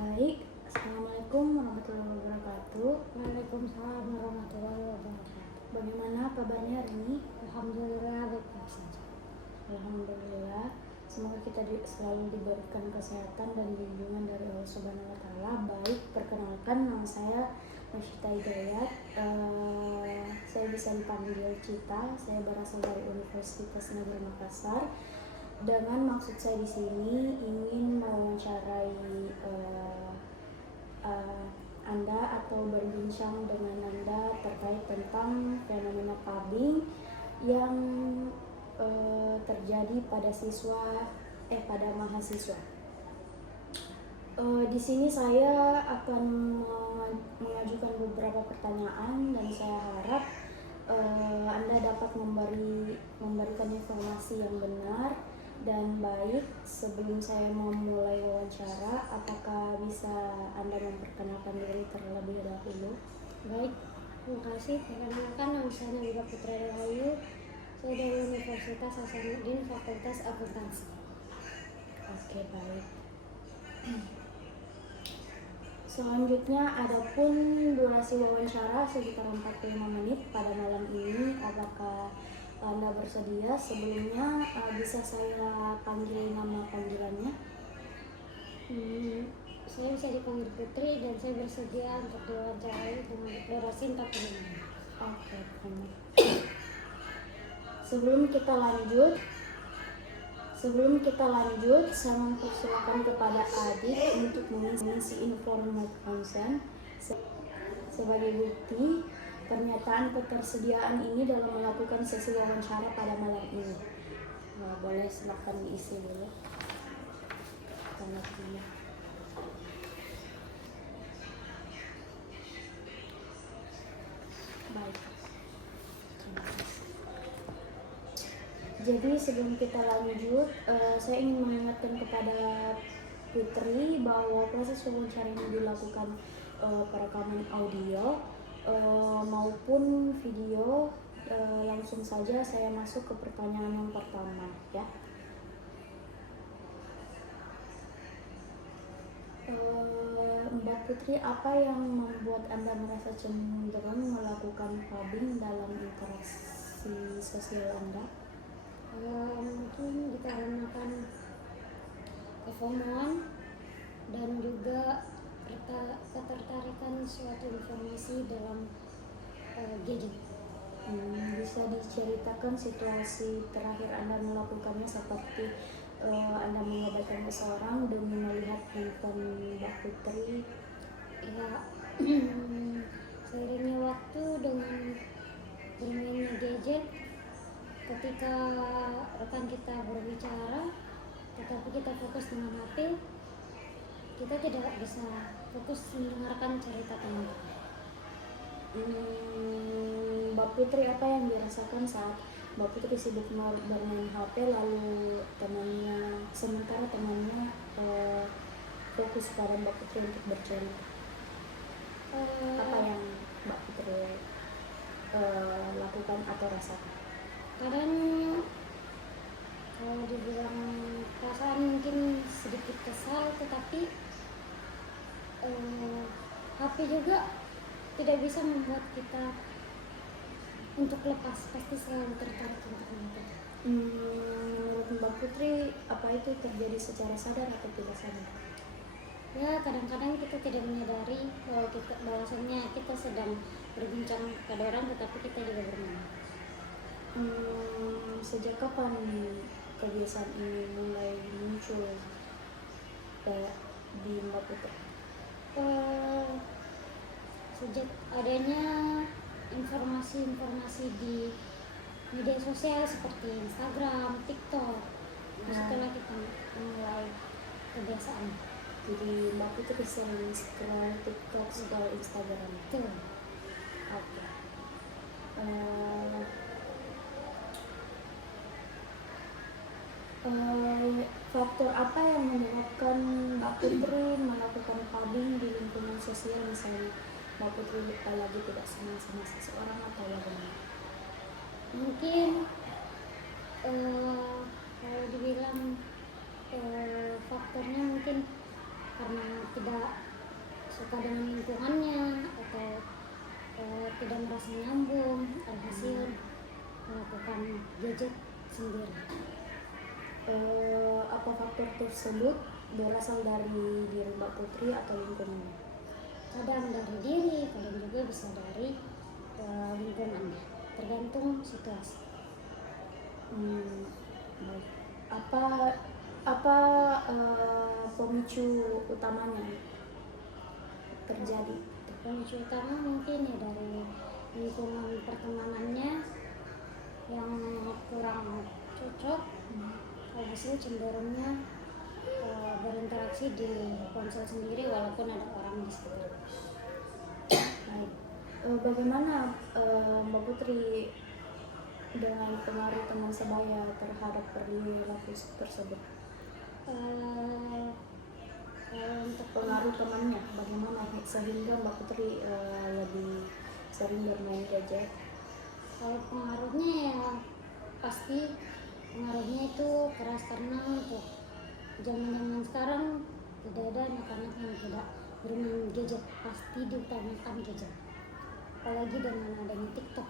Baik, Assalamualaikum warahmatullahi wabarakatuh. Waalaikumsalam warahmatullahi wabarakatuh. Bagaimana kabarnya hari ini? Alhamdulillah baik-baik saja. Alhamdulillah. Semoga kita selalu diberikan kesehatan dan lindungan dari Allah Subhanahu wa Ta'ala. Baik, perkenalkan nama saya Noshita Hidayat. Saya bisa dipanggil Cita. Saya berasal dari Universitas Negeri Makassar. Dengan maksud saya di sini ingin mewawancarai Anda atau berbincang dengan Anda terkait tentang fenomena pubbing yang terjadi pada mahasiswa. Di sini saya akan mengajukan beberapa pertanyaan dan saya harap Anda dapat memberikan informasi yang benar dan baik. Sebelum saya memulai wawancara, apakah bisa Anda memperkenalkan diri terlebih dahulu? Baik, terima kasih. Perkenalkan, nama saya Nabila Putra Rahayu. Saya dari Universitas Hasanuddin, Fakultas Akuntansi. Oke, baik. Selanjutnya, adapun durasi wawancara sekitar 45 menit pada malam ini. Apakah Anda bersedia? Sebelumnya bisa saya panggil nama panggilannya? Saya bisa dipanggil Putri dan saya bersedia untuk diwawancarai dengan durasi 45 menit. Oke, baik. Sebelum kita lanjut, saya mempersilakan kepada Adik untuk mengisi informed consent sebagai bukti pernyataan ketersediaan ini dalam melakukan sesi wawancara pada malam ini. Boleh silakan diisi dulu. Baik. Jadi sebelum kita lanjut, saya ingin mengingatkan kepada Putri bahwa proses wawancara ini dilakukan perekaman audio maupun video. Langsung saja saya masuk ke pertanyaan yang pertama, ya. Mbak Putri, apa yang membuat Anda merasa cenderung melakukan pubbing dalam interaksi sosial Anda? Mungkin dikarenakan kefomoan dan juga ketertarikan suatu informasi dalam gadget. Bisa diceritakan situasi terakhir Anda melakukannya, seperti Anda mengabarkan seseorang demi melihat handphone Mbak Putri? Ya, seiringnya waktu dengan bermainnya gadget, ketika rekan kita berbicara tetapi kita fokus dengan HP, kita tidak bisa fokus mendengarkan cerita teman. Mbak Putri, apa yang dirasakan saat Mbak Putri sibuk bermain HP lalu sementara temannya fokus pada Mbak Putri untuk bercerita? Apa yang Mbak Putri lakukan atau rasakan? Kadang kalau dibilang perasaan mungkin sedikit kesal, tetapi HP juga tidak bisa membuat kita untuk lepas, pasti selalu tertarik untuk menonton. Menurut Mbak Putri, apa itu terjadi secara sadar atau tidak sadar? Ya, kadang-kadang kita tidak menyadari bahwasanya kita sedang berbincang kepada orang, tetapi kita juga bermain. Sejak kapan kebiasaan ini mulai muncul di Mbak Putri? Sejak adanya informasi-informasi di media sosial seperti Instagram, TikTok, setelah kita mulai kebiasaan. Jadi Mbak Putri sering scroll TikTok, scroll Instagram. Betul. Oke. Faktor apa yang menyebabkan Mbak Putri melakukan pubbing di lingkungan sosial, misalnya Mbak Putri lagi tidak senang sama seseorang atau bagaimana? Mungkin kalau dibilang faktornya mungkin karena tidak suka dengan lingkungannya atau tidak merasa nyambung alhasil melakukan gadget sendiri. Apa faktor tersebut berasal dari diri Mbak Putri atau lingkungannya? Kadang dari diri, kadang juga bisa dari lingkungannya, tergantung situasi. Baik. Apa pemicu utamanya terjadi? Pemicu utama mungkin ya dari lingkungan pertemanannya yang kurang cocok, hasil cenderungnya berinteraksi di ponsel sendiri walaupun ada orang di sekitar. Baik. Bagaimana Mbak Putri dengan pengaruh teman sebaya terhadap perilaku tersebut? Untuk Pengaruh temannya bagaimana sehingga Mbak Putri lebih sering bermain gadget? kalau pengaruhnya ya pasti pengaruhnya itu keras, karena untuk zaman sekarang tidak ada anak-anak yang tidak bermain gadget, pasti diutamakan gadget, apalagi dengan adanya TikTok.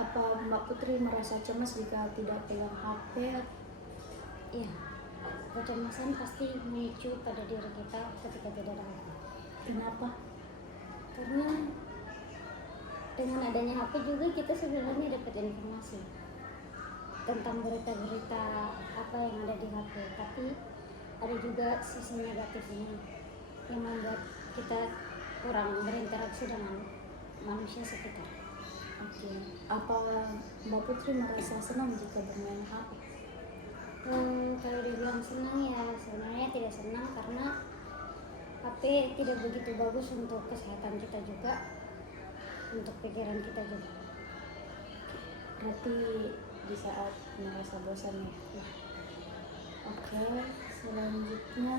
Apa Mbak Putri merasa cemas jika tidak pegang HP? Ya, kecemasan pasti memicu pada diri kita ketika tidak ada HP. Kenapa? Karena dengan adanya HP juga kita sebenarnya dapat informasi tentang berita-berita apa yang ada di HP, tapi ada juga sisi negatifnya yang membuat kita kurang berinteraksi dengan manusia sekitar. Oke. Apa Mbak Putri merasa senang jika bermain HP? Kalau dibilang senang ya sebenarnya tidak senang, karena HP tidak begitu bagus untuk kesehatan kita juga, untuk pikiran kita juga. Berarti di saat merasa bosan ya? Oke, selanjutnya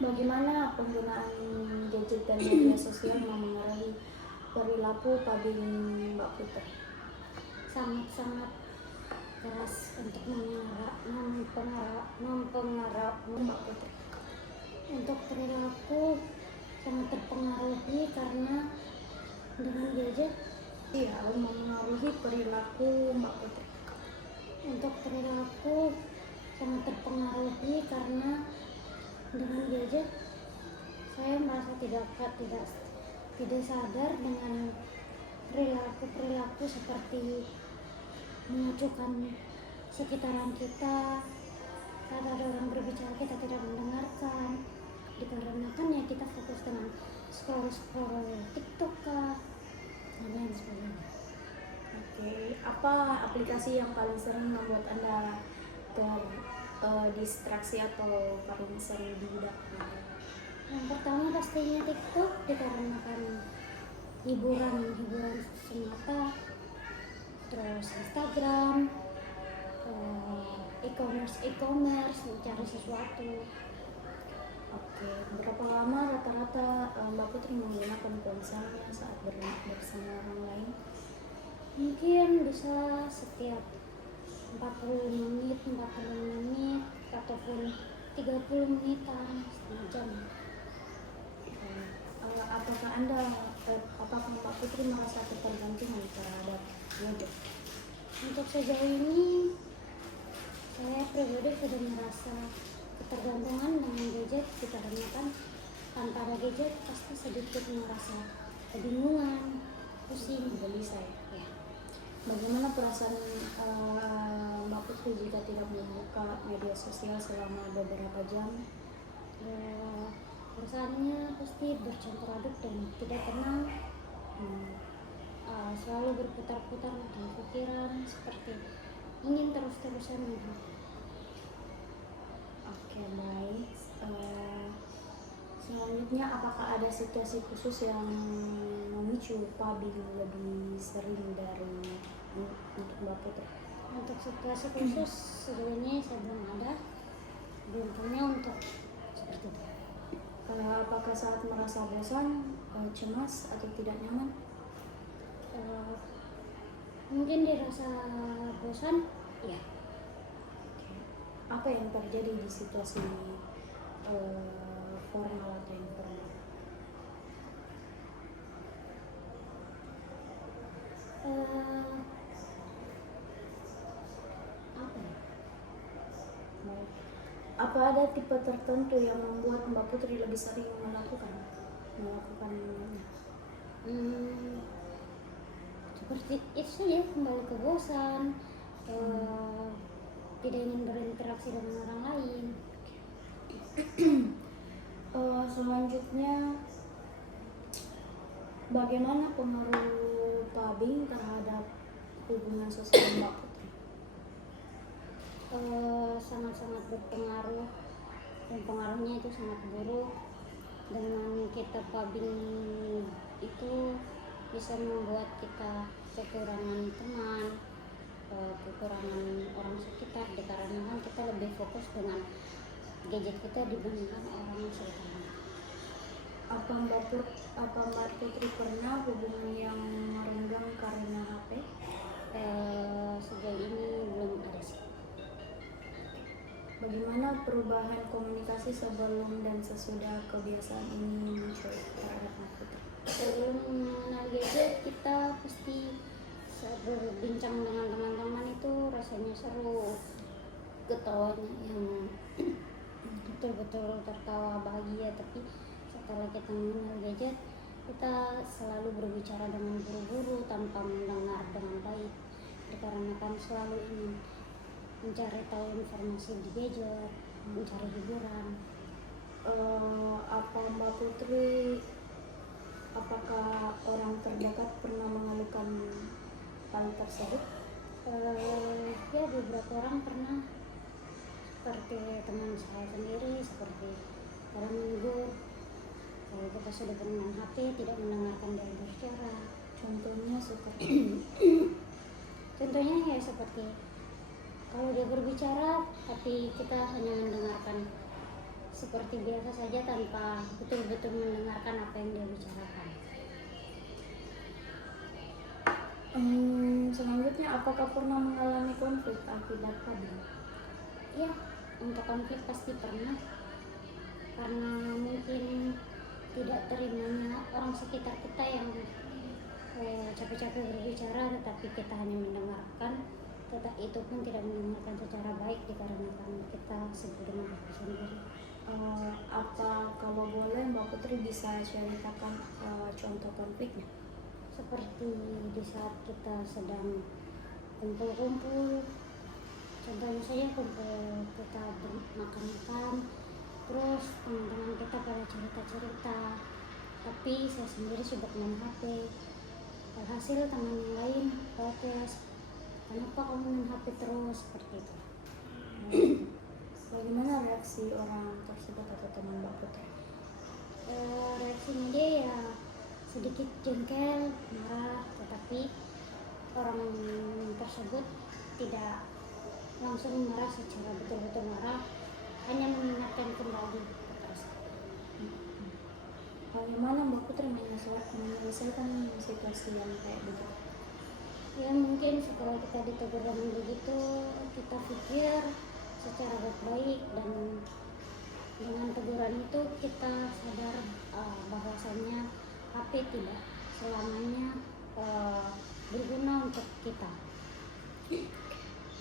bagaimana penggunaan gadget dan media sosial mempengaruhi perilaku pabing Mbak Putri? Sangat-sangat keras untuk mempengaruhi Mbak Putri. untuk perilaku, sangat terpengaruhi karena dengan gadget. Iya, mempengaruhi perilaku Mbak Putri. Untuk perilaku sangat terpengaruhi karena dengan gadget saya merasa tidak sadar dengan perilaku seperti mengacukan sekitaran kita. Saat ada orang berbicara kita tidak mendengarkan, dikarenakan ya kita fokus dengan scroll TikTok kah dan lain sebagainya. Oke, apa aplikasi yang paling sering membuat Anda terdistraksi atau paling sering digunakan? Yang pertama pastinya TikTok, dikarenakan hiburan semata, terus Instagram, e-commerce mencari sesuatu. Oke, berapa lama rata-rata Mbak Putri menggunakan ponselnya saat bersama orang lain? Mungkin bisa setiap 40 menit ataupun 30 menitan, setengah jam. Apakah Mbak Putri merasa ketergantungan terhadap gadget? Untuk sejauh ini saya pribadi tidak merasa ketergantungan dengan gadget, dikarenakan tanpa ada gadget pasti sedikit merasa kebingungan, pusing, Gelisah ya. Bagaimana perasaan Mbak Putri jika tidak membuka media sosial selama beberapa jam? Perasaannya pasti bercampur aduk dan tidak tenang, selalu berputar-putar di pikiran, seperti ingin terus-terusan melihat. Oke, baik. Selanjutnya, apakah ada situasi khusus yang memicu pabing lebih sering dari untuk Mbak Putri? Untuk situasi khusus sejauh ini saya belum punya untuk seperti itu. Apakah saat merasa bosan, cemas, atau tidak nyaman? Mungkin dirasa bosan, ya. Apa yang terjadi di situasi formal atau informal? Apa ya? Apa ada tipe tertentu yang membuat Mbak Putri lebih sering melakukannya? Seperti itu saja, kembali ke bosan, tidak ingin berinteraksi dengan orang lain. Selanjutnya, bagaimana pengaruh pubbing terhadap hubungan sosial Mbak Putri? Sangat-sangat berpengaruh, dan pengaruhnya itu sangat buruk. Dengan kita pubbing itu bisa membuat kita kekurangan teman, kekurangan orang sekitar, dikarenakan kita lebih fokus dengan gadget kita dibandingkan orang sekitar. Apa Mbak Putri pernah hubungan yang merenggang karena HP? Sejauh ini belum ada sih. Bagaimana perubahan komunikasi sebelum dan sesudah kebiasaan ini muncul terhadap Mbak Putri? Sebelum mengenal gadget, kita pasti saat berbincang dengan teman-teman itu rasanya seru, ketawanya yang betul-betul tertawa bahagia. Tapi setelah kita mengenal gadget, kita selalu berbicara dengan buru-buru tanpa mendengar dengan baik, dikarenakan selalu ingin mencari tahu informasi di gadget, mencari hiburan. Apakah orang terdekat pernah mengeluhkan hal tersebut? Ya, beberapa orang pernah, seperti teman saya sendiri, seperti orang minggu kalau kita sudah bermain HP tidak mendengarkan dia berbicara. Contohnya ya seperti kalau dia berbicara tapi kita hanya mendengarkan seperti biasa saja tanpa betul-betul mendengarkan apa yang dia bicarakan. Selanjutnya, apakah pernah mengalami konflik akibat pubbing? Ya, untuk konflik pasti pernah, karena mungkin tidak terimanya orang sekitar kita yang capek-capek berbicara tetapi kita hanya mendengarkan, tetapi itu pun tidak mendengarkan secara baik dikarenakan kita sibuk dengan diri sendiri. Apa kalau boleh Mbak Putri bisa ceritakan contoh konfliknya? Seperti di saat kita sedang kumpul-kumpul, contohnya saja kumpul kita makan-makan, terus teman-teman kita pada cerita-cerita, tapi saya sendiri sibuk main HP. Alhasil teman yang lain protes, kenapa kamu main HP terus, seperti itu. Bagaimana reaksi orang tersebut atau teman Mbak Putri? Reaksinya dia ya sedikit jengkel, marah, tetapi orang tersebut tidak langsung marah secara betul-betul marah, hanya mengingatkan kembali terus. Bagaimana Mbak Putri menyelesaikan situasi yang kayak begitu? Ya mungkin setelah kita ditegur dengan begitu, kita pikir secara baik-baik, dan dengan teguran itu kita sadar bahwasannya HP tidak selamanya berguna untuk kita.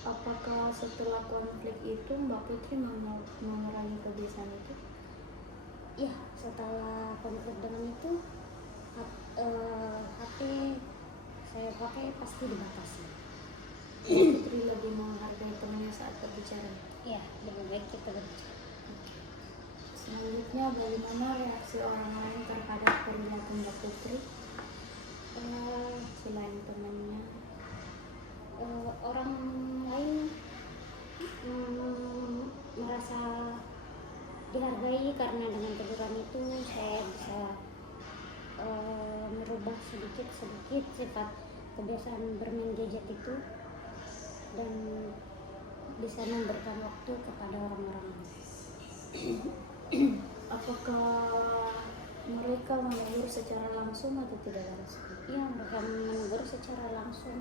Apakah setelah konflik itu Mbak Putri mengurangi kebiasaan itu? Ya, setelah konflik dengan itu HP saya pakai pasti dibatasi. Putri lebih menghargai temannya saat berbicara. Ya, lebih baik kita berbicara. Selanjutnya, bagaimana reaksi orang lain terhadap perilaku Mbak Putri selain temannya? Orang lain merasa dihargai karena dengan teguran itu saya bisa merubah sedikit sifat kebiasaan bermain gadget itu dan bisa memberikan waktu kepada orang-orang. Apakah mereka menegur secara langsung atau tidak langsung? Iya, mereka menegur secara langsung.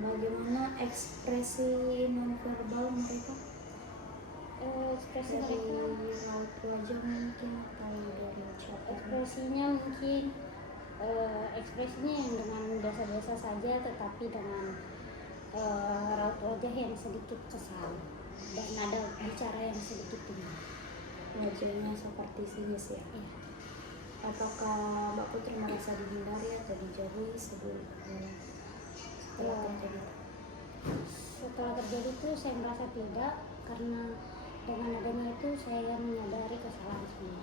Bagaimana ekspresi nonverbal mereka? ekspresi dari mereka, raut wajah mungkin atau dari ucapan? ekspresinya mungkin ekspresinya yang dengan biasa-biasa saja, tetapi dengan raut wajah yang sedikit kesal dan nada bicara yang sedikit tinggi. Wajahnya seperti sinis ya. Iya. Apakah Mbak Putri merasa dihindari atau dijauhi setelah terjadi? Setelah terjadi itu saya merasa tidak, karena dengan adanya itu saya menyadari kesalahan semua.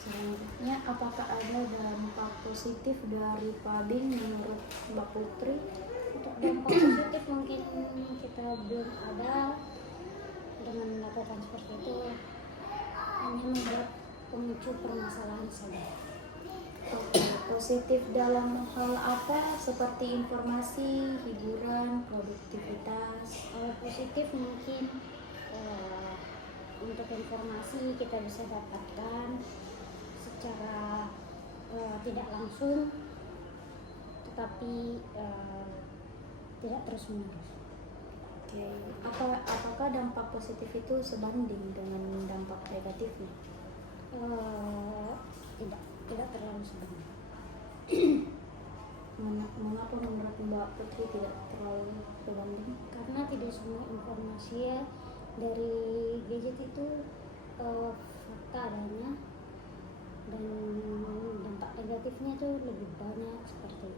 Selanjutnya, apakah ada dampak positif dari pubbing menurut Mbak Putri? Untuk dampak positif mungkin kita belum ada dengan melakukan seperti itu, hanya membuat pemicu permasalahan saja. Oke, positif dalam hal apa? Seperti informasi, hiburan, produktivitas. Positif mungkin untuk informasi kita bisa dapatkan secara tidak langsung, tetapi tidak terus menerus. Oke, apakah dampak positif itu sebanding dengan dampak negatifnya? Tidak terlalu sebanding. Mengapa menurut Mbak Putri tidak terlalu sebanding? Karena tidak semua informasi ya dari gadget itu fakta adanya, dan dampak negatifnya itu lebih banyak, seperti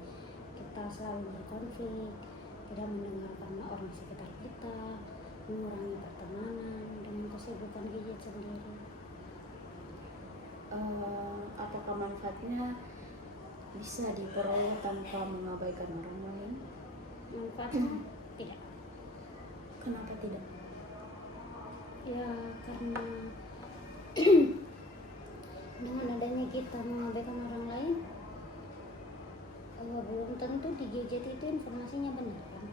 kita selalu berkonflik, tidak mendengarkan orang sekitar kita, mengurangi pertemanan dengan kesibukan gadget sendiri. Apakah manfaatnya bisa diperoleh tanpa mengabaikan orang lain? Manfaatnya tidak. Kenapa tidak? Ya karena dengan adanya kita mengabaikan orang lain, belum tentu di gadget itu informasinya benar kan?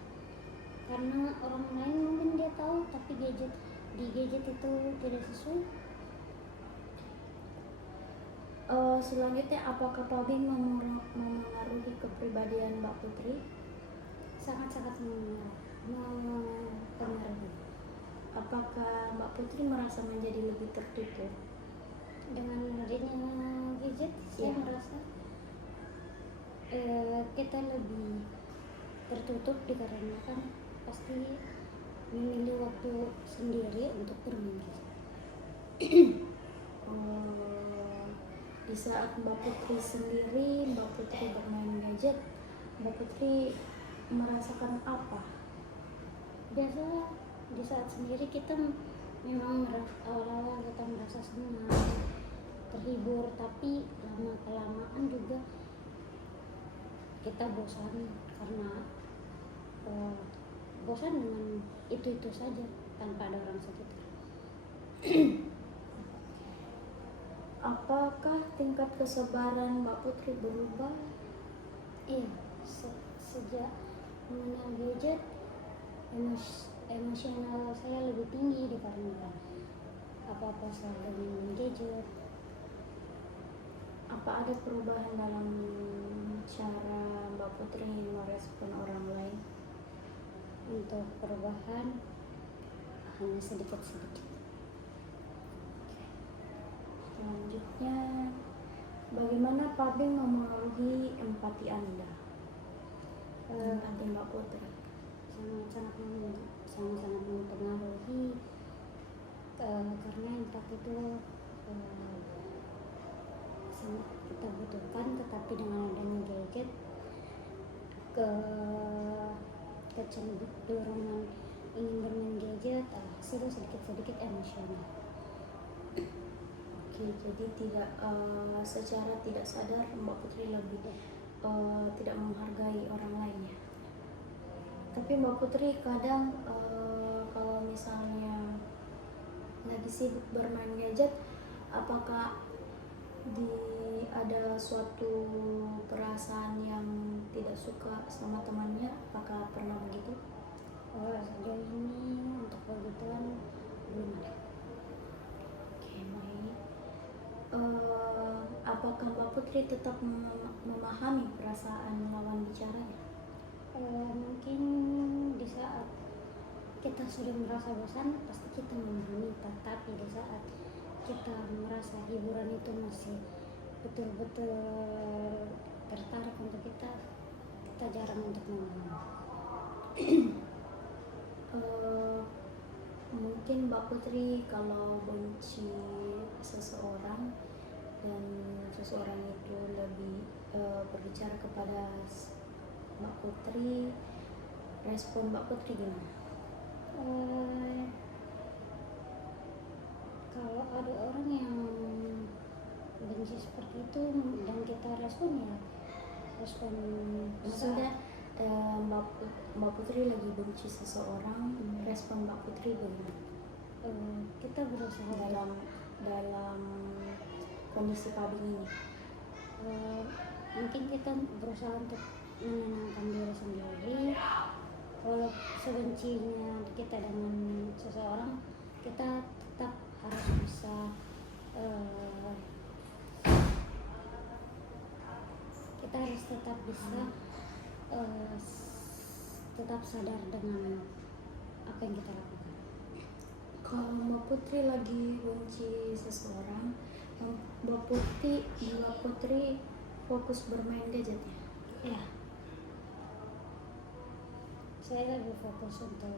Karena orang lain mungkin dia tahu, tapi di gadget itu tidak sesuai. Selanjutnya, apakah pubbing memengaruhi kepribadian Mbak Putri? Sangat-sangat mempengaruhi. Apakah Mbak Putri merasa menjadi lebih tertutup? Dengan adanya gadget, saya merasa kita lebih tertutup, dikarenakan pasti memilih waktu sendiri untuk bermain gadget. Di saat Mbak Putri sendiri, Mbak Putri bermain gadget, Mbak Putri merasakan apa? Biasa di saat sendiri kita memang awal-awal kita merasa senang, terhibur, tapi lama kelamaan juga kita bosan, karena bosan dengan itu saja tanpa ada orang sekitar. Apakah tingkat kesabaran Mbak Putri berubah? Iya, sejak mengenal gadget, emosional saya lebih tinggi dikarenakan apa-apa selalu main gadget. Apa ada perubahan dalam cara Mbak Putri merespon orang lain? Untuk perubahan hanya sedikit-sedikit. Selanjutnya, bagaimana pubbing memengaruhi empati Anda? Empati Mbak Putri sangat-sangat mempengaruhi, karena empati itu sangat kita butuhkan, tetapi dengan adanya gadget kecenderungan ingin bermain gadget hasil sedikit-sedikit emosional. Oke, jadi tidak secara tidak sadar Mbak Putri lebih tidak menghargai orang lain ya. Tapi Mbak Putri kadang kalau misalnya lagi sibuk bermain gadget, apakah ada suatu perasaan yang tidak suka sama temannya? Apakah pernah begitu? Sejauh ini untuk begituan belum ada. Oke, baik. Apakah Mbak Putri tetap memahami perasaan lawan bicaranya? Mungkin di saat kita sudah merasa bosan, pasti kita memahami. Tetapi di saat kita merasa hiburan itu masih betul-betul tertarik untuk kita jarang untuk memahami. Mungkin Mbak Putri kalau benci seseorang dan seseorang itu lebih berbicara kepada Mbak Putri, respon Mbak Putri gimana? Kalau ada orang yang benci seperti itu dan kita respon, ya respon. Maksudnya Mbak Putri lagi benci seseorang, respon Mbak Putri gimana? Kita berusaha dalam kondisi pabing ini. Mungkin kita berusaha untuk menenangkan diri sendiri. Walau sebencinya kita dengan seseorang, kita tetap harus bisa tetap sadar dengan apa yang kita lakukan. Kalau Mbak Putri lagi benci seseorang, Mbak Putri fokus bermain gadget ya? Ya, saya lebih fokus untuk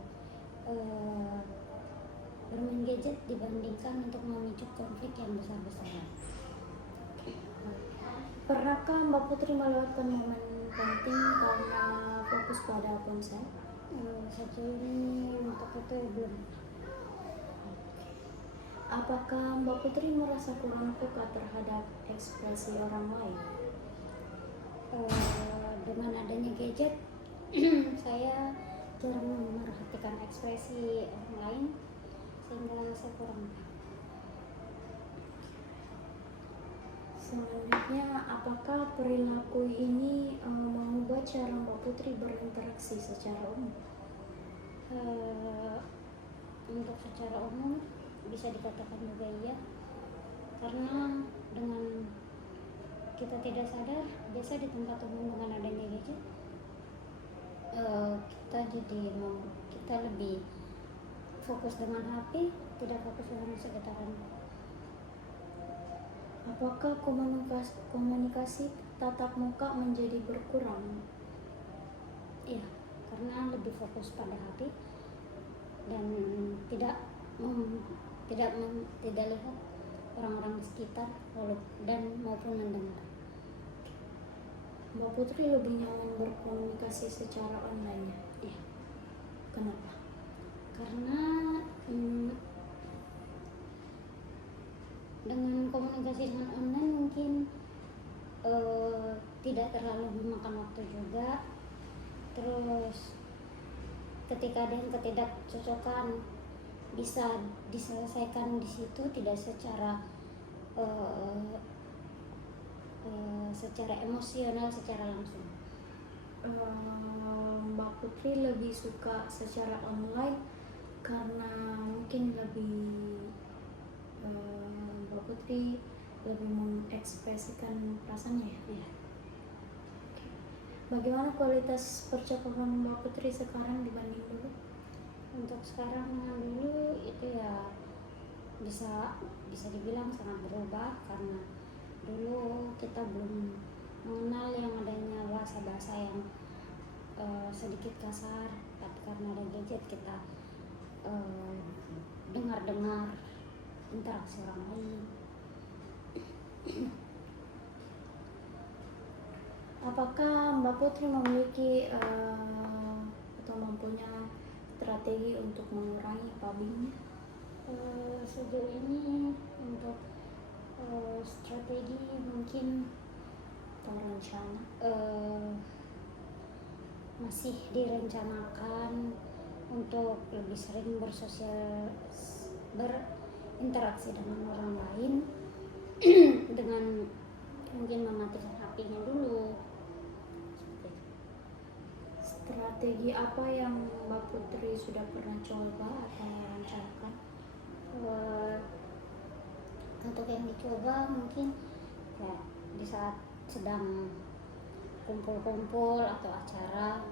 bermain gadget dibandingkan untuk memicu konflik yang besar-besaran. Pernahkah Mbak Putri melewatkan momen penting karena fokus pada ponsel? Sejauh ini untuk itu belum. Apakah Mbak Putri merasa kurang peka terhadap ekspresi orang lain? Dengan adanya gadget, saya jarang memperhatikan ekspresi orang lain, sehingga saya kurang. Selanjutnya, apakah perilaku ini mengubah cara Mbak Putri berinteraksi secara umum? Untuk secara umum bisa dikatakan juga iya, karena dengan kita tidak sadar, biasa di tempat umum dengan adanya gadget, kita lebih fokus dengan HP, tidak fokus dengan sekitaran. Apakah komunikasi tatap muka menjadi berkurang? Iya, karena lebih fokus pada HP dan tidak lihat orang-orang di sekitar dan maupun mendengar. Mbak Putri lebih nyaman berkomunikasi secara online ya? Iya. Kenapa? Karena dengan komunikasi dengan online mungkin tidak terlalu memakan waktu juga. Terus ketika ada yang ketidakcocokan bisa diselesaikan di situ, tidak secara emosional, secara langsung. Mbak Putri lebih suka secara online karena mungkin Mbak Putri lebih mengekspresikan perasaannya ya? Bagaimana kualitas percakapan Mbak Putri sekarang dibanding dulu? Untuk sekarang dengan dulu itu ya bisa dibilang sangat berubah, karena dulu kita belum mengenal yang adanya bahasa-bahasa yang sedikit kasar, tapi karena ada gadget kita dengar interaksi orang lain. Apakah Mbak Putri memiliki atau mempunyai strategi untuk mengurangi pabingnya? Sejauh ini untuk strategi mungkin Atau rencana? Masih direncanakan untuk lebih sering berinteraksi dengan orang lain dengan mungkin mematikan HP-nya dulu. Strategi apa yang Mbak Putri sudah pernah coba atau merencanakan? Untuk yang dicoba mungkin ya di saat sedang kumpul-kumpul atau acara,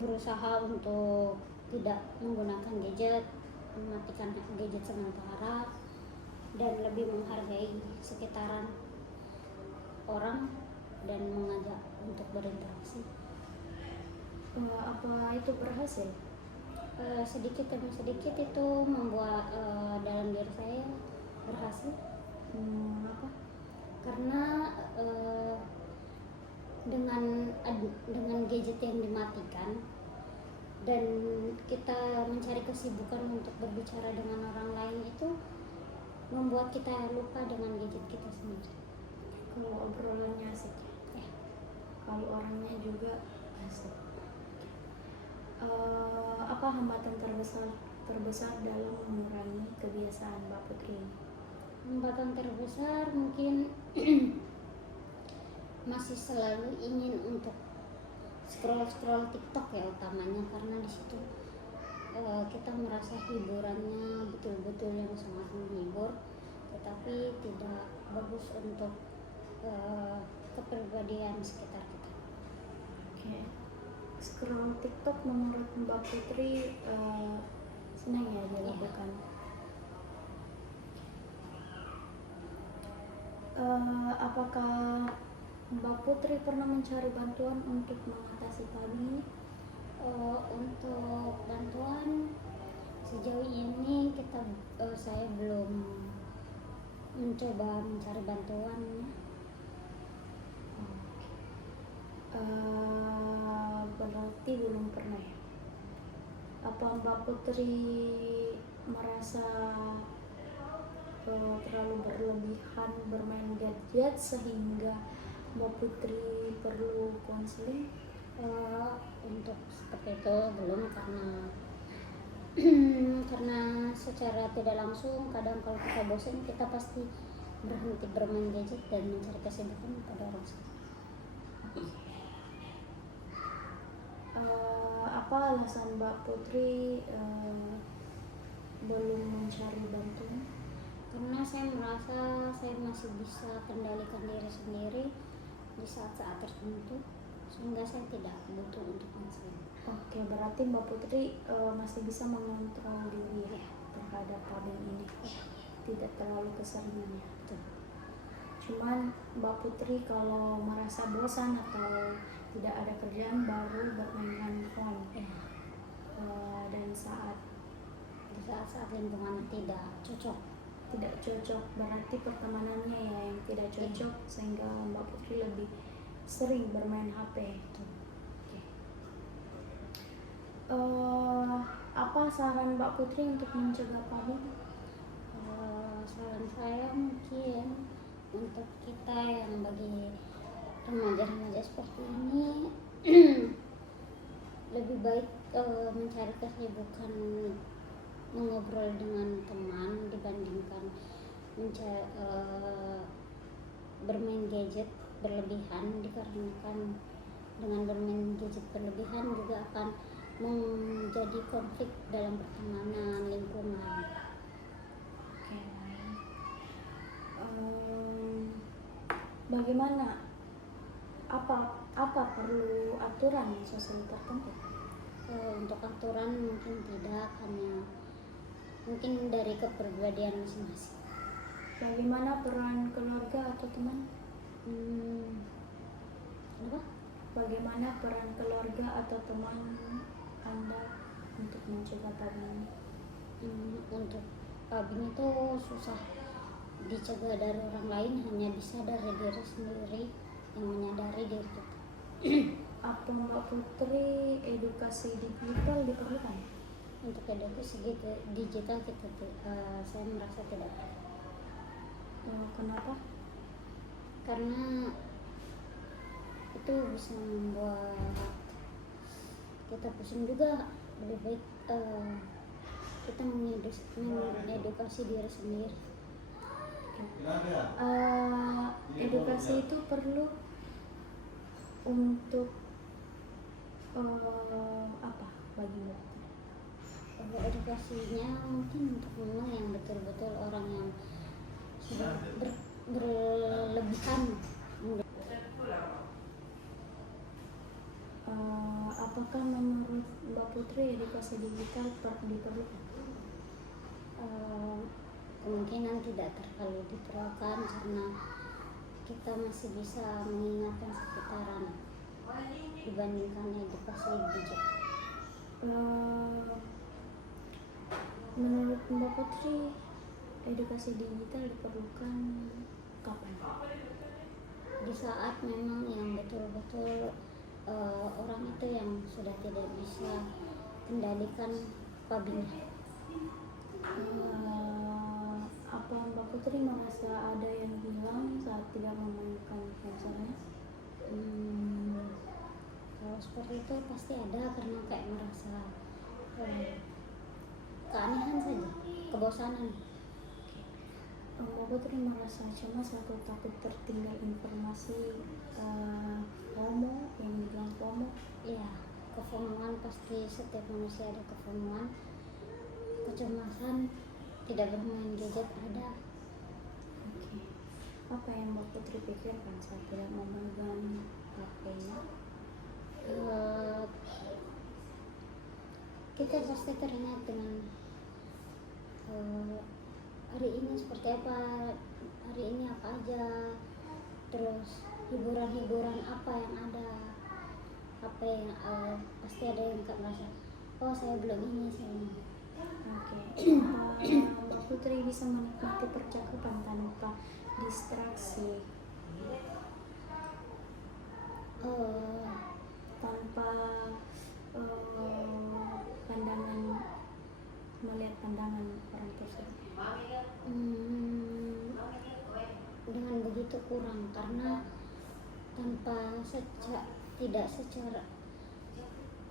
berusaha untuk tidak menggunakan gadget, mematikan gadget sementara, dan lebih menghargai sekitaran orang dan mengajak untuk berinteraksi. Apa itu berhasil? Sedikit demi sedikit itu membuat dalam diri saya berhasil. Apa? Karena dengan gadget yang dimatikan dan kita mencari kesibukan untuk berbicara dengan orang lain, itu membuat kita lupa dengan gadget kita sendiri. Kalau obrolannya asik ya? Kalau orangnya juga asik. Apa hambatan terbesar dalam mengurangi kebiasaan Mbak Putri? Hambatan terbesar mungkin masih selalu ingin untuk scroll TikTok ya utamanya, karena di situ kita merasa hiburannya betul-betul yang sangat menghibur, tetapi tidak bagus untuk kepribadian sekitar kita. Oke. Scroll TikTok menurut Mbak Putri senang ya dilakukan? Apakah Mbak Putri pernah mencari bantuan untuk mengatasi hal ini? Untuk bantuan sejauh ini saya belum mencoba mencari bantuan. Berarti belum pernah ya? Apa Mbak Putri merasa terlalu berlebihan bermain gadget sehingga Mbak Putri perlu konseling? Untuk seperti itu belum, karena secara tidak langsung kadang kalau kita bosan kita pasti berhenti bermain gadget dan mencari kesibukan pada orang sekitar. Apa alasan Mbak Putri belum mencari bantuan? Karena saya merasa saya masih bisa kendalikan diri sendiri di saat-saat tertentu, sehingga saya tidak butuh untuk konseling. Oke, berarti Mbak Putri masih bisa mengontrol diri ya terhadap problem ini, tidak terlalu keseringan ya. Cuman Mbak Putri kalau merasa bosan atau tidak ada kerjaan baru bermain handphone dan di saat lingkungan tidak cocok berarti pertemanannya ya yang tidak cocok sehingga Mbak Putri lebih sering bermain HP. Apa saran Mbak Putri untuk mencegah hal ini? Saran saya mungkin untuk kita yang bagi remaja-remaja seperti ini lebih baik mencari kesibukan mengobrol dengan teman dibandingkan bermain gadget berlebihan, dikarenakan dengan bermain gadget berlebihan juga akan menjadi konflik dalam pertemanan lingkungan. Bagaimana? Apa perlu aturan sosial tertentu? Untuk aturan mungkin tidak, hanya mungkin dari kepribadian masing-masing. Bagaimana peran keluarga atau teman? Bagaimana peran keluarga atau teman Anda untuk mencegah pubbing? Untuk pubbing itu susah dicegah dari orang lain, hanya bisa dari diri sendiri yang menyadari diri kita. Apa Mbak Putri edukasi digital diperlukan? Untuk edukasi digital saya merasa tidak. Kenapa? Karena itu bisa membuat kita pusing juga. Lebih baik kita mengedukasi diri sendiri. Edukasi itu perlu untuk apa bagi Mbak? Edukasinya mungkin untuk memang yang betul-betul orang yang sudah berlebihan. Apakah menurut Mbak Putri edukasi digital diperlukan? Kemungkinan tidak terlalu diperlukan karena kita masih bisa mengingatkan sekitaran dibandingkan edukasi digital. Menurut Mbak Putri edukasi digital diperlukan kapan? Di saat memang yang betul-betul orang itu yang sudah tidak bisa kendalikan publiknya. Apa Mbak Putri merasa ada yang hilang saat tidak memainkan ponselnya? Kalau seperti itu pasti ada, karena kayak merasa keanehan saja, kebosanan. Mbak Putri merasa cemas atau takut tertinggal informasi, FOMO, yang dibilang FOMO? Iya, kefomoan pasti, setiap manusia ada kefomoan. Kecemasan tidak bermain gadget ada. Oke. Apa yang Mbak Putri pikirkan saat tidak memegang HP-nya? Kita pasti teringat dengan hari ini seperti apa, hari ini apa aja, terus hiburan-hiburan apa yang ada, apa yang pasti ada yang merasa, oh saya belum ini, saya ini. Oke. Mbak Putri bisa menikmati percakapan tanpa distraksi, tanpa pandangan, melihat pandangan orang tersebut. Dengan begitu kurang, karena tidak secara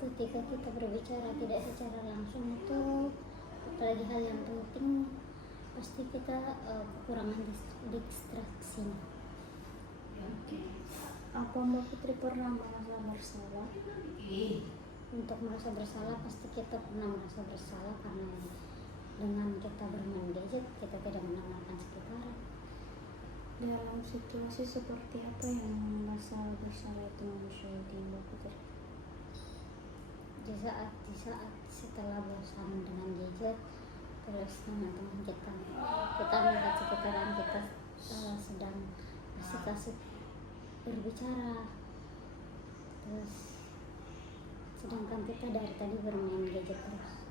ketika kita berbicara tidak secara langsung itu, apalagi hal yang penting, pasti kita kekurangan distraksi. Apa Mbak Putri pernah merasa bersalah? Untuk merasa bersalah pasti kita pernah merasa bersalah, karena dengan kita bermain gadget kita tidak mendengarkan sekitar. Dalam situasi seperti apa yang merasa bersalah itu muncul di Mbak Putri? Di saat setelah bosan dengan gadget, terus teman-teman kita melihat sekitaran kita sedang asik-asik berbicara, terus sedangkan kita dari tadi bermain gadget terus.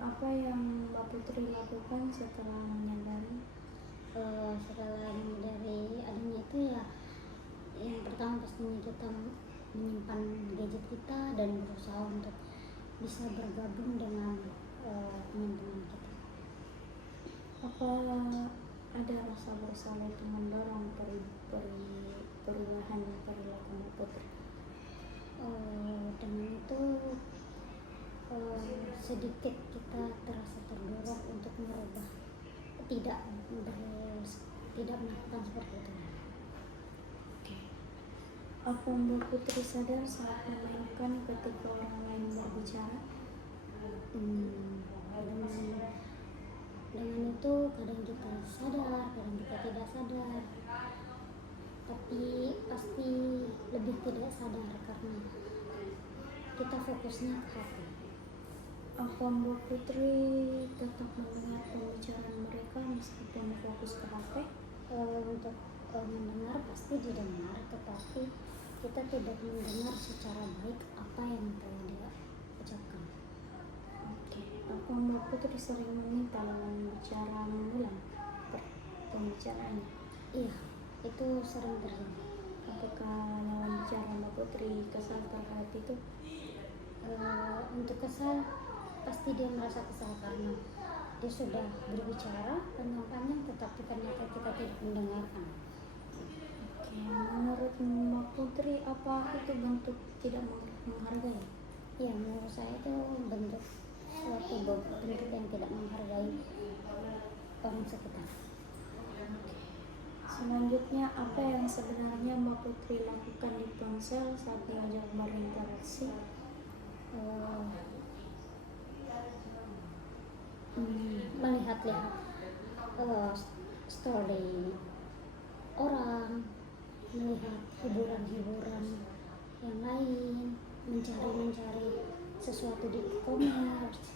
Apa yang Mbak Putri lakukan setelah menyadari? Setelah menyadari adanya itu, ya yang pertama pastinya kita menyimpan gadget kita dan berusaha untuk bisa bergabung dengan teman-teman kita. Apa ada rasa bersalah itu mendorong perubahan perilaku Mbak Putri? Dengan itu sedikit kita terasa terdorong untuk merubah, tidak melakukan seperti itu. Apa Mbak Putri sadar saat memainkan ketika orang lain berbicara? Dengan itu kadang kita sadar, kadang kita tidak sadar, tapi pasti lebih tidak sadar karena kita fokusnya ke HP. Apa Mbak Putri tetap mendengar pembicaraan mereka meskipun fokus ke HP? Untuk mendengar pasti didengar, tetapi kita tidak mendengar secara baik apa yang telah dia ucapkan. Oke. Apa Mbak Putri sering meminta lawan bicara mengulang pembicaraannya? Iya, itu sering terjadi. Apakah lawan bicara Mbak Putri kesal terkait itu? Untuk kesal, pasti dia merasa kesal karena dia sudah berbicara panjang-panjang tetapi ternyata kita tidak mendengarkan. Oke, menurut Mbak Putri apa itu bentuk tidak menghargai? Ya, menurut saya itu bentuk suatu bentuk yang tidak menghargai orang sekitar. Selanjutnya, apa yang sebenarnya Mbak Putri lakukan di ponsel saat diajak berinteraksi? Melihat-lihat story orang, melihat hiburan-hiburan yang lain, mencari sesuatu di e-commerce.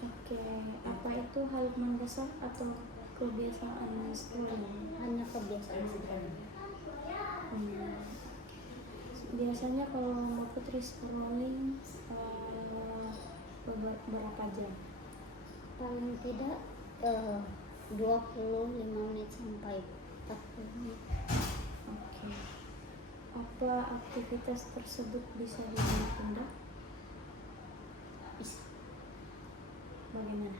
Oke, apa itu hal mendasar atau kebiasaan scrolling? Hanya kebiasaan saja. Hmm. Biasanya kalau Mbak Putri scrolling berapa jam? Paling tidak 25 menit sampai 40 menit. Oke. Apa aktivitas tersebut bisa ditunda? Bisa. Bagaimana?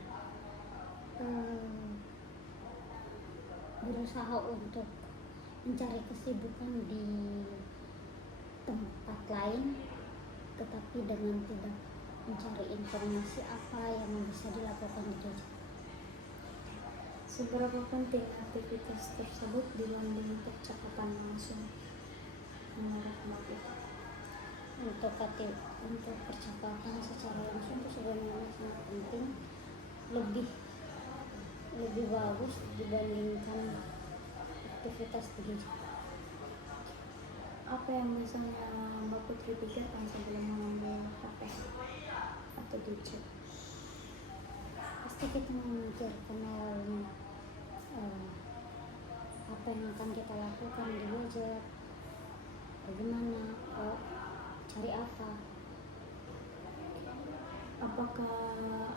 Berusaha untuk mencari kesibukan di tempat lain, tetapi dengan tidak mencari informasi apa yang bisa dilakukan di gadget. Seberapa penting aktivitas tersebut dibanding percakapan langsung menurut Mbak Putri? Untuk percakapan secara langsung itu sebenarnya sangat penting, lebih bagus dibandingkan aktivitas di gadget. Apa yang misalnya Mbak Putri pikirkan sebelum mengambil HP atau gadget? Pasti kita memikirkan awalnya apa yang akan kita lakukan di gadget, bagaimana, cari apa. Apakah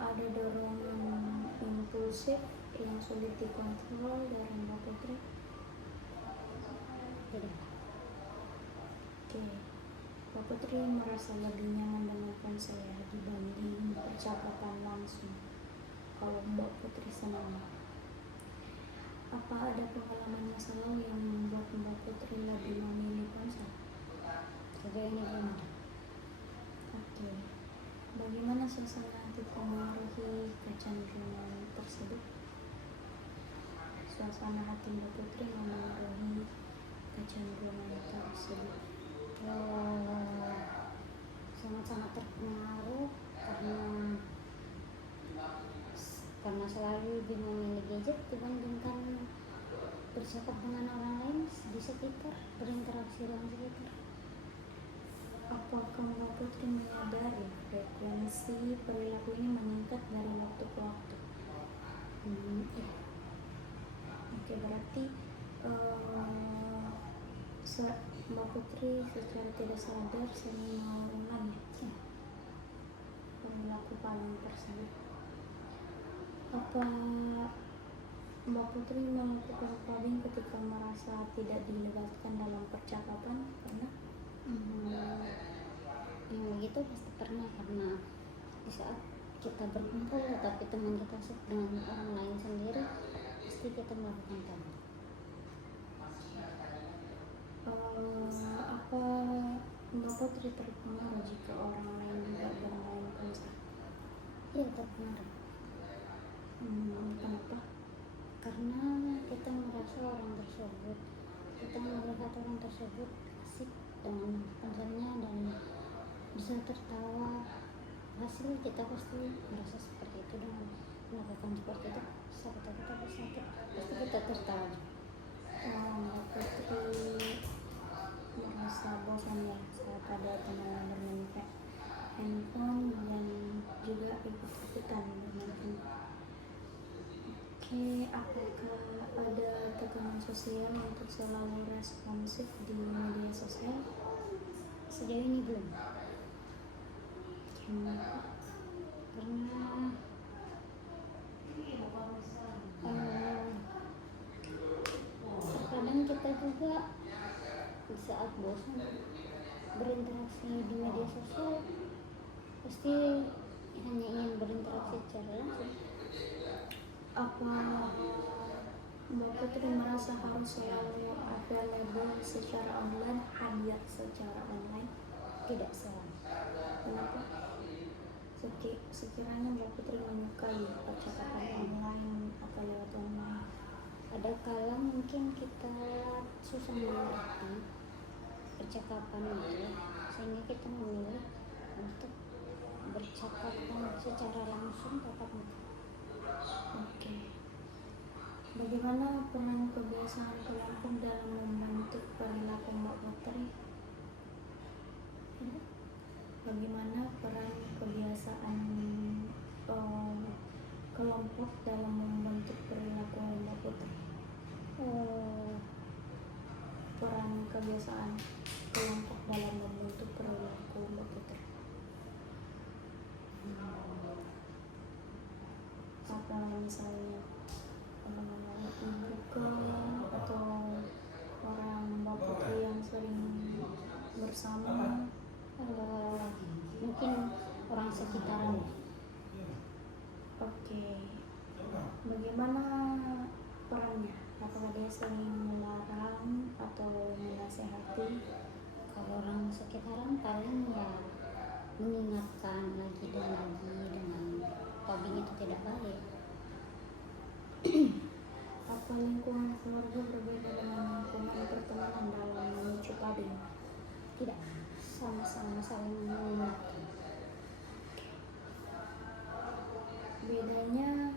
ada dorongan impulsif yang sulit dikontrol dari Mbak Putri? Tidak. Oke, Mbak Putri merasa lebih nyaman dengan ponsel ya dibanding percakapan langsung. Kalau Mbak Putri senang, apa ada pengalaman masa lalu yang membuat Mbak Putri lebih memilih ponsel? Sejauh ini belum ada. Oke, bagaimana suasana dipengaruhi kecenderungan tersebut? Suasana hati Mbak Putri mempengaruhi kecenderungan tersebut. Sangat-sangat terpengaruh karena selalu lebih memilih gadget dibandingkan bercakap dengan orang lain di sekitar, berinteraksi dengan sekitar. Apakah Mbak Putri menyadari frekuensi perilaku ini meningkat dari waktu ke waktu? Ya. Oke, berarti Mbak Putri secara tidak sadar sering mengulangi perilaku paling tersebut. Apa Mbak Putri melakukan coding ketika merasa tidak dilibatkan dalam percakapan? Pernah? Yang begitu pasti pernah, karena di saat kita berkumpul tetapi teman kita dengan orang lain sendiri, pasti kita melakukan coding. Apa Mbak Putri terpengaruh jika orang lain juga bermain ponsel? Iya, terpengaruh. Kenapa? Karena kita melihat orang tersebut asik dengan ponselnya dan bisa tertawa, hasil kita pasti merasa seperti itu dengan melakukan seperti itu. Saat kita sakit pasti kita tertawa. Mbak Putri merasa bosan ya saat ada teman yang bermain handphone dan juga ikut-ikutan bermain handphone. Oke, apakah ada tekanan sosial untuk selalu responsif di media sosial? Sejauh ini belum. Karena terkadang kita juga di saat bosan berinteraksi di media sosial pasti hanya ingin berinteraksi secara langsung. Apa Mbak Putri merasa harus selalu available secara online, hadir secara online? Tidak selalu. Kenapa? Sekiranya Mbak Putri menyukai percakapan online atau lewat online, ada kala mungkin kita susah mengerti percakapan itu, sehingga kita memilih untuk bercakap secara langsung tatap muka. Oke. Bagaimana peran kebiasaan kelompok dalam membentuk perilaku Mbak Putri? bagaimana peran kebiasaan kelompok dalam membentuk perilaku Mbak Putri? Peran kebiasaan kelompok dalam membentuk perilaku Mbak Putri. Apa misalnya orang ibu atau orang Mbak Putri yang sering bersama? Mungkin orang sekitaran. Oke. Bagaimana perannya? Apakah dia sering melarang atau menasehati? Kalau orang sekitaran paling ya mengingatkan lagi dan lagi dengan hobi itu tidak baik. Apa lingkungan keluarga berbeda dengan lingkungan pertemanan dalam memicu padi? Tidak, sama-sama saling mengingatkan. Bedanya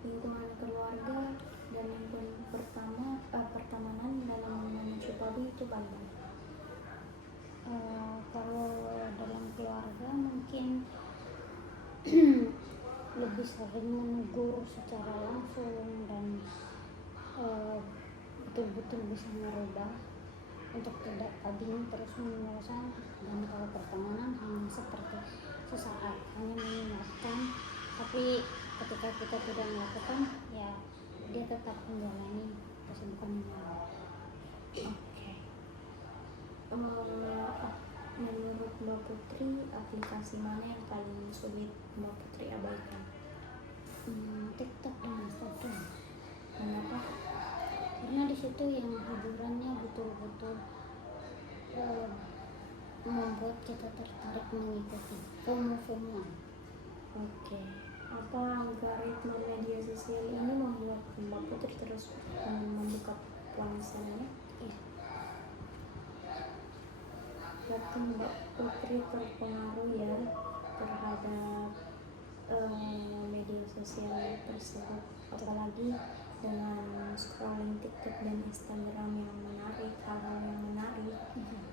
lingkungan keluarga dan lingkungan pertemanan dalam memicu padi itu bagaimana? Kalau dalam keluarga mungkin lebih sering menegur secara langsung dan betul-betul bisa merubah untuk tidak kabing terus meneruskan. Dan kalau pertemanan hanya seperti sesaat hanya mengingatkan, tapi ketika kita tidak melakukan ya dia tetap menjalani kesibukannya. Oke. Menurut Mbak Putri, aplikasi mana yang paling sulit Mbak Putri abaikan? TikTok dan Instagram. Kenapa? Karena di situ yang hiburannya betul-betul membuat kita tertarik mengikuti FOMO. Oke. Apa algoritma media sosial ini membuat Mbak Putri terus membuka ponselnya? Ya, Berarti Mbak Putri terpengaruh ya terhadap media sosial tersebut, apalagi dengan scrolling TikTok dan Instagram yang menarik, hal-hal yang menarik.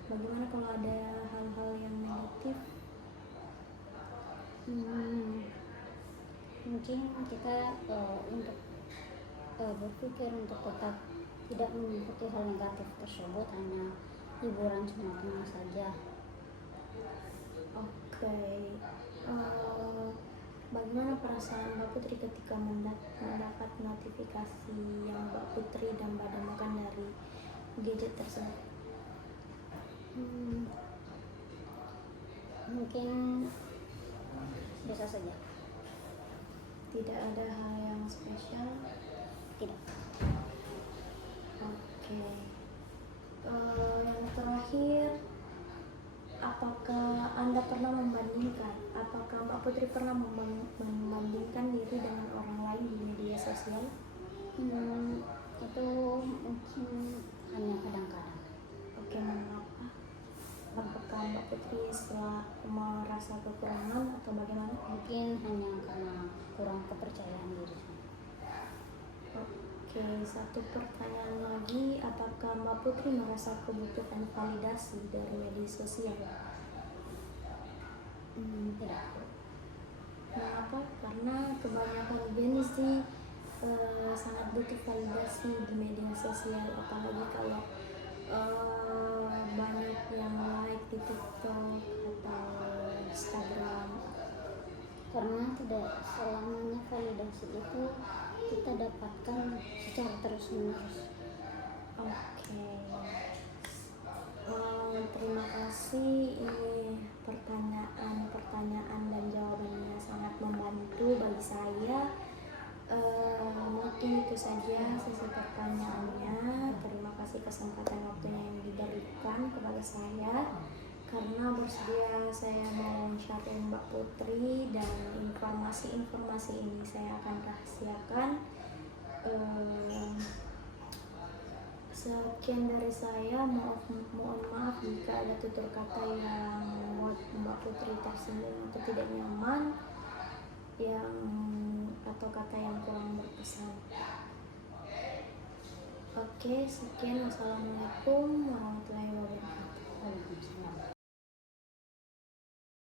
Bagaimana kalau ada hal-hal yang negatif? mungkin kita untuk berpikir untuk tetap tidak mengikuti hal negatif tersebut, hanya hiburan semata saja. Oke. Bagaimana perasaan Mbak Putri ketika mendapat notifikasi yang Mbak Putri dambakan dari gadget tersebut? Mungkin biasa saja. Tidak ada hal yang spesial? Tidak. Oke. Yang terakhir, apakah Anda pernah membandingkan? Apakah Mbak Putri pernah membandingkan diri dengan orang lain di media sosial? Itu mungkin hanya kadang-kadang. Oke, mengapa? Apakah Mbak Putri setelah merasa kekurangan atau bagaimana? Mungkin hanya karena kurang kepercayaan diri. Oke, satu pertanyaan lagi, apakah Mbak Putri merasa kebutuhan validasi dari media sosial? Tidak. Mengapa? Karena kebanyakan Gen Z sangat butuh validasi di media sosial, apalagi kalau banyak yang like di TikTok atau Instagram. Karena tidak selamanya validasi itu kita dapatkan secara terus-menerus. Oke. Terima kasih. Ini pertanyaan dan jawabannya sangat membantu bagi saya. Mungkin itu saja sesi pertanyaannya. Terima kasih kesempatan waktunya yang diberikan kepada saya. Karena bersedia saya mewawancarai Mbak Putri dan informasi-informasi ini saya akan rahasiakan. Sekian dari saya, mohon maaf jika ada tutur kata yang membuat Mbak Putri tersinggung atau tidak nyaman, atau kata yang kurang berkesan. Oke, sekian. Wassalamualaikum warahmatullahi wabarakatuh. Waalaikumsalam.